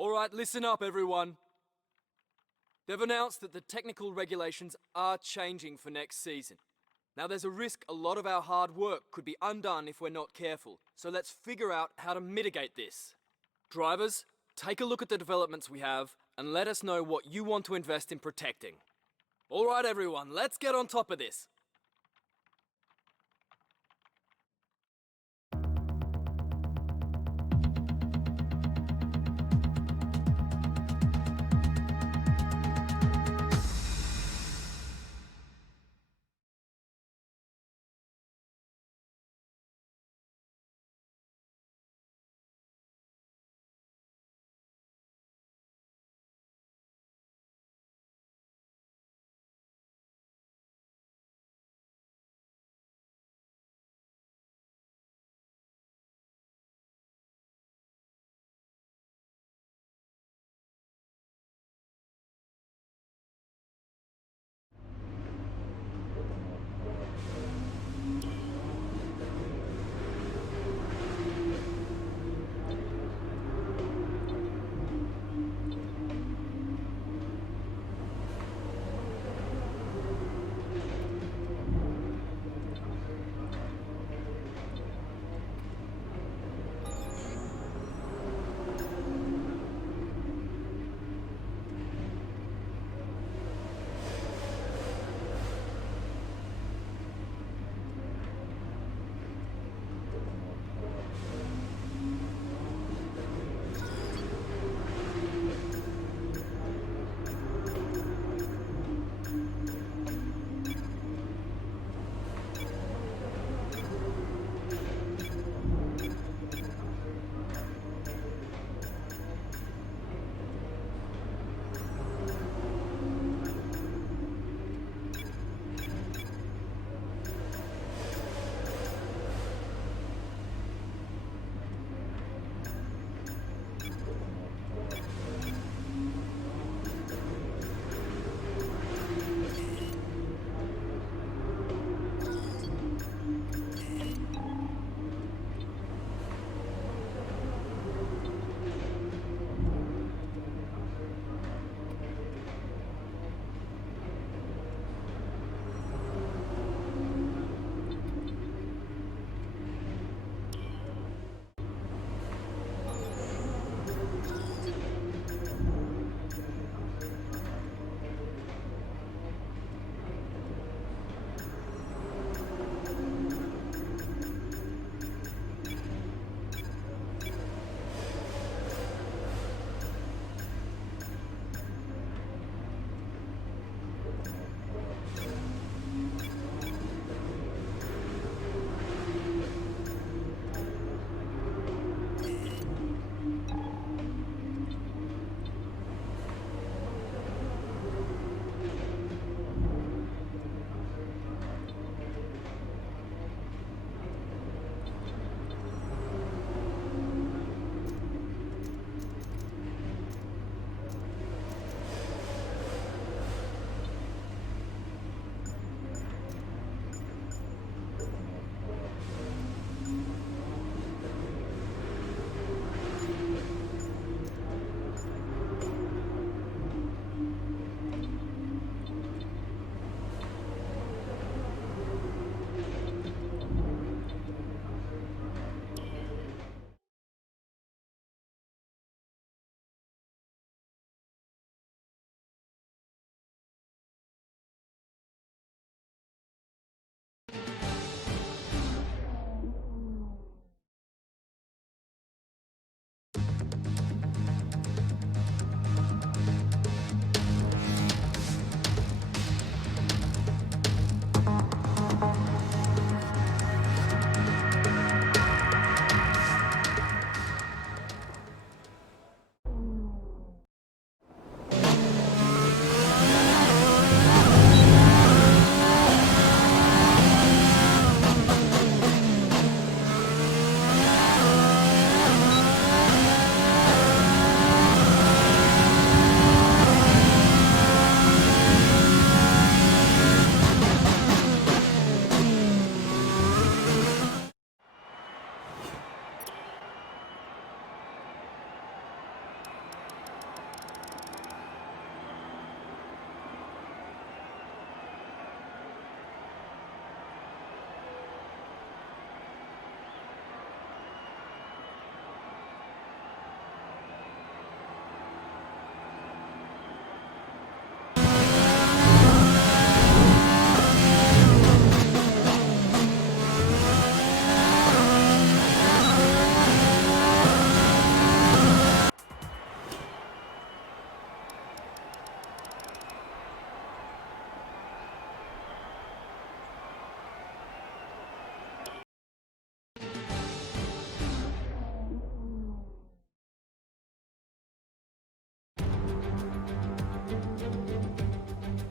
Alright, listen up everyone. They've announced that the technical regulations are changing for next season. Now there's a risk a lot of our hard work could be undone if we're not careful, so let's figure out how to mitigate this. Drivers, take a look at the developments we have and let us know what you want to invest in protecting. Alright everyone, let's get on top of this.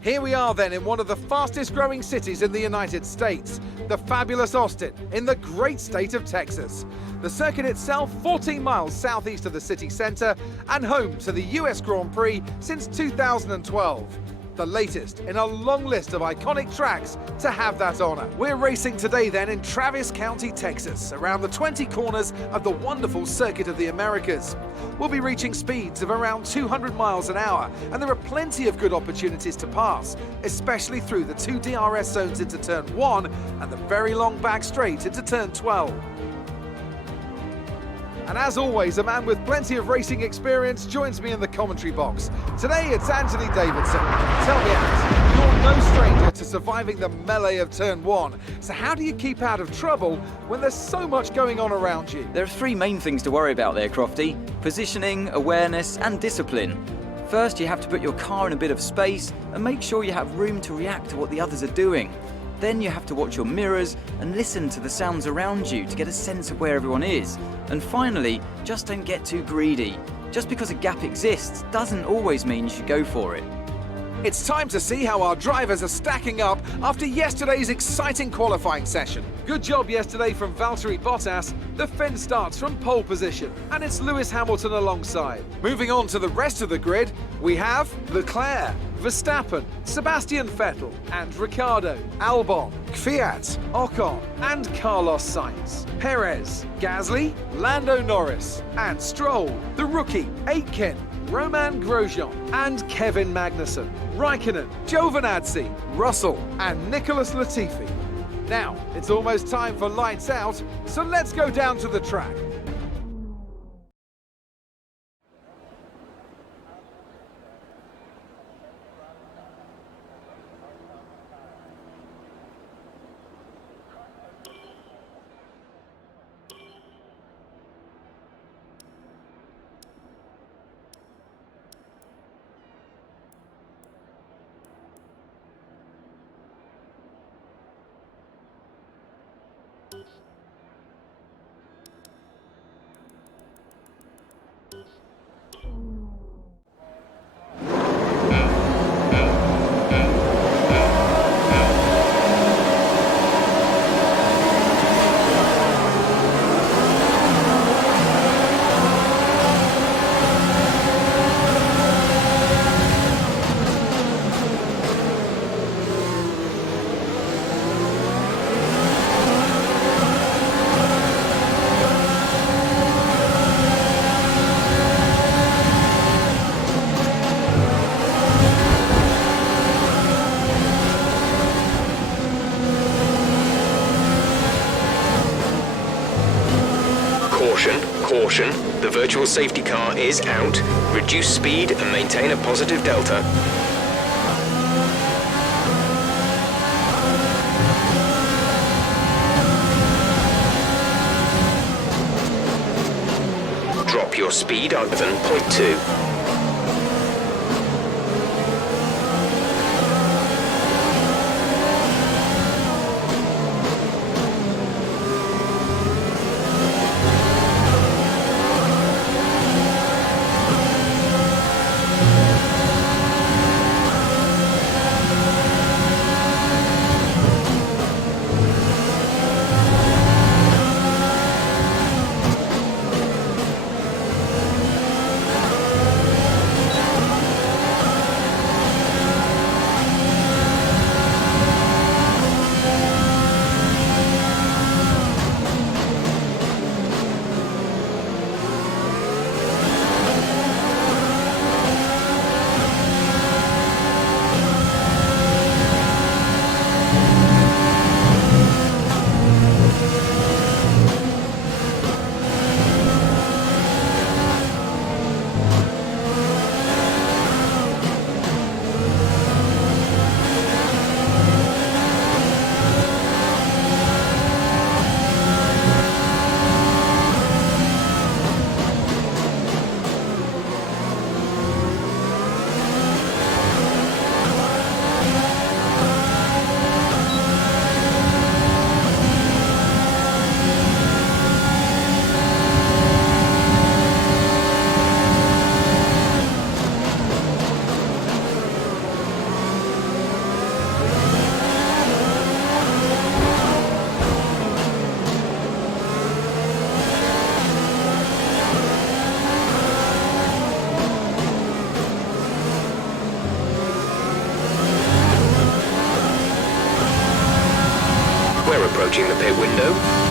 Here we are then in one of the fastest growing cities in the United States, the fabulous Austin, in the great state of Texas. The circuit itself 14 miles southeast of the city centre and home to the US Grand Prix since 2012. The latest in a long list of iconic tracks to have that honour. We're racing today then in Travis County, Texas, around the 20 corners of the wonderful Circuit of the Americas. We'll be reaching speeds of around 200 miles an hour, and there are plenty of good opportunities to pass, especially through the 2 DRS zones into turn 1 and the very long back straight into turn 12. And as always, a man with plenty of racing experience joins me in the commentary box. Today it's Anthony Davidson. Tell me, Ant, you're no stranger to surviving the melee of turn 1. So how do you keep out of trouble when there's so much going on around you? There are three main things to worry about there, Crofty. Positioning, awareness and discipline. First, you have to put your car in a bit of space and make sure you have room to react to what the others are doing. Then you have to watch your mirrors and listen to the sounds around you to get a sense of where everyone is. And finally, just don't get too greedy. Just because a gap exists doesn't always mean you should go for it. It's time to see how our drivers are stacking up after yesterday's exciting qualifying session. Good job yesterday from Valtteri Bottas. The Finn starts from pole position, and it's Lewis Hamilton alongside. Moving on to the rest of the grid, we have Leclerc, Verstappen, Sebastian Vettel and Ricciardo, Albon, Kvyat, Ocon and Carlos Sainz, Perez, Gasly, Lando Norris and Stroll, the rookie, Aitken, Roman Grosjean and Kevin Magnussen, Raikkonen, Giovinazzi, Russell and Nicholas Latifi. Now, it's almost time for lights out, so let's go down to the track. Caution, the virtual safety car is out. Reduce speed and maintain a positive delta. Drop your speed on 7.2.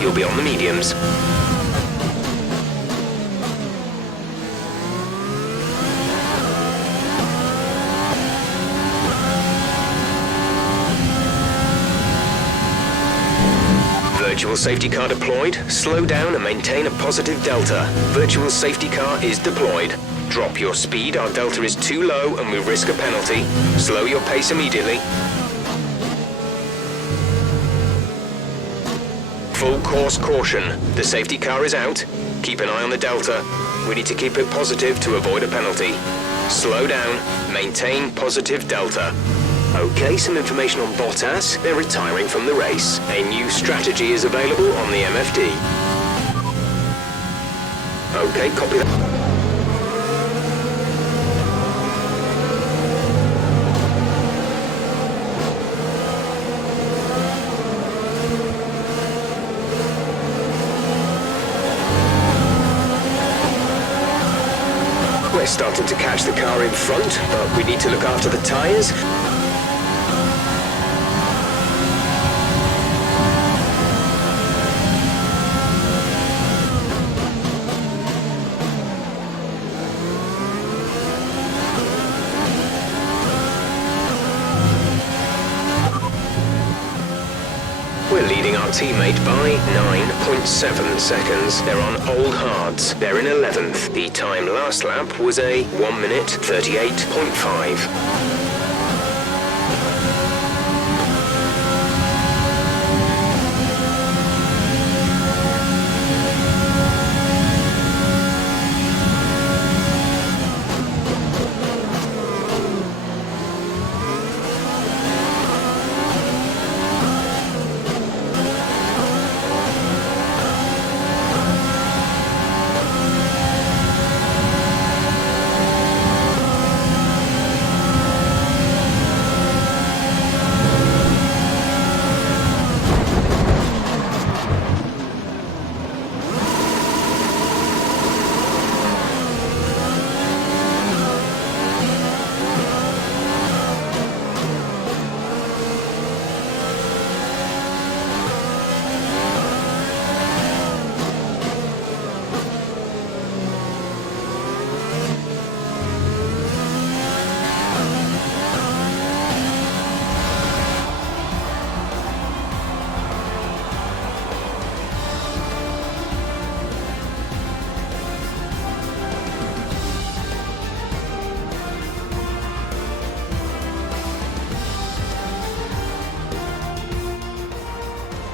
you'll be on the mediums. Virtual safety car deployed. Slow down and maintain a positive delta. Virtual safety car is deployed. Drop your speed, our delta is too low and we risk a penalty. Slow your pace immediately. Full course caution. The safety car is out. Keep an eye on the delta. We need to keep it positive to avoid a penalty. Slow down. Maintain positive delta. Okay, some information on Bottas. They're retiring from the race. A new strategy is available on the MFD. Okay, copy that. We're starting to catch the car in front, but we need to look after the tyres. We're leading our teammate by 9.7 seconds. They're on old hards. They're in 11th. The time last lap was a 1 minute 38.5.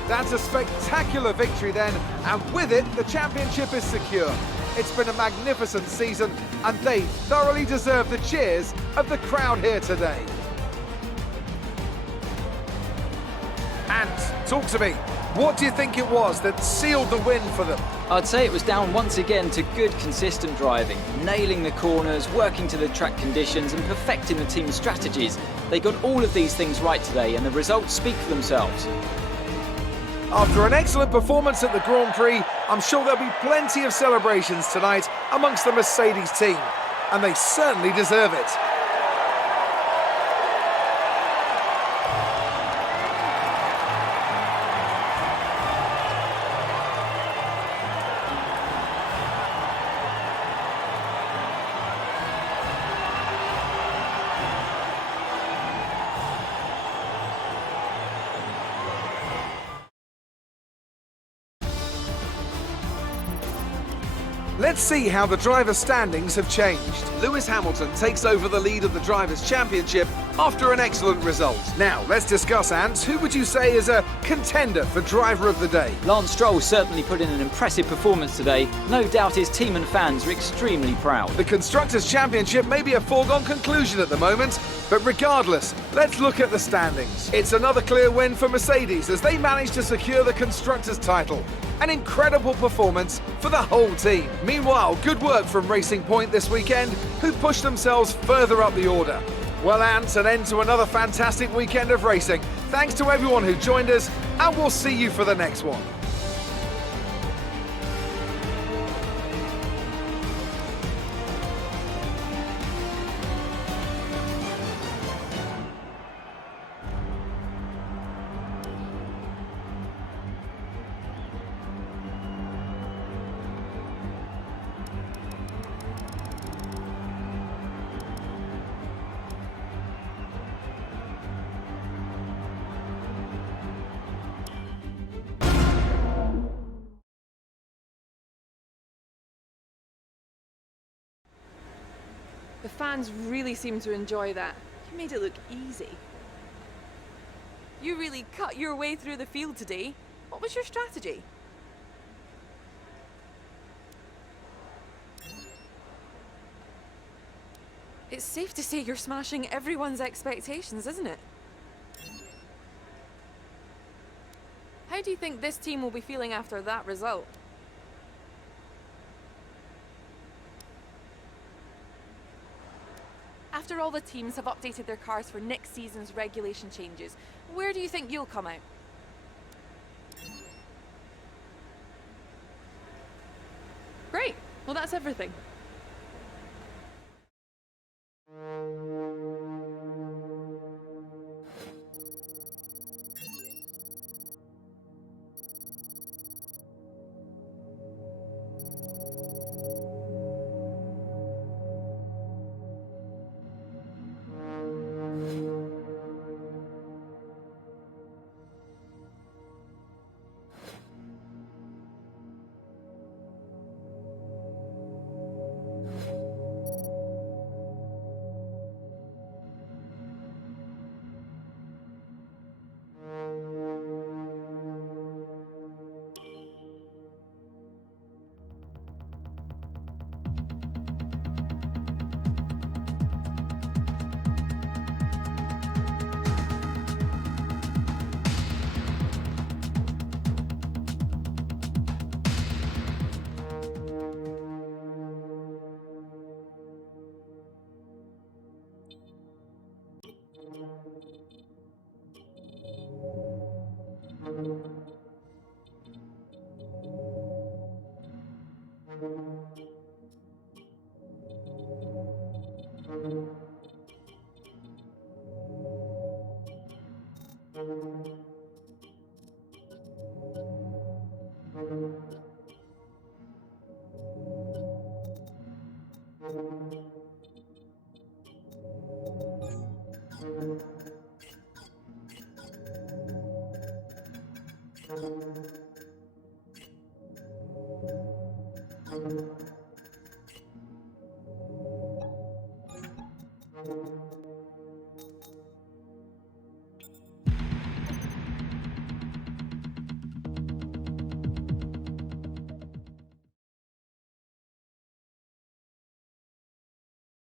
That's a spectacular victory then, and with it, the championship is secure. It's been a magnificent season, and they thoroughly deserve the cheers of the crowd here today. And talk to me, what do you think it was that sealed the win for them? I'd say it was down once again to good, consistent driving, nailing the corners, working to the track conditions and perfecting the team's strategies. They got all of these things right today and the results speak for themselves. After an excellent performance at the Grand Prix, I'm sure there'll be plenty of celebrations tonight amongst the Mercedes team, and they certainly deserve it. Let's see how the drivers' standings have changed. Lewis Hamilton takes over the lead of the Drivers' Championship after an excellent result. Now, let's discuss, Ants. Who would you say is a contender for Driver of the Day? Lance Stroll certainly put in an impressive performance today. No doubt his team and fans are extremely proud. The Constructors' Championship may be a foregone conclusion at the moment, but regardless, let's look at the standings. It's another clear win for Mercedes as they managed to secure the Constructors' title. An incredible performance for the whole team. Meanwhile, good work from Racing Point this weekend, who pushed themselves further up the order. Well, Ants, an end to another fantastic weekend of racing. Thanks to everyone who joined us, and we'll see you for the next one. The fans really seem to enjoy that. You made it look easy. You really cut your way through the field today. What was your strategy? It's safe to say you're smashing everyone's expectations, isn't it? How do you think this team will be feeling after that result? After all the teams have updated their cars for next season's regulation changes, where do you think you'll come out? Great. Well, that's everything.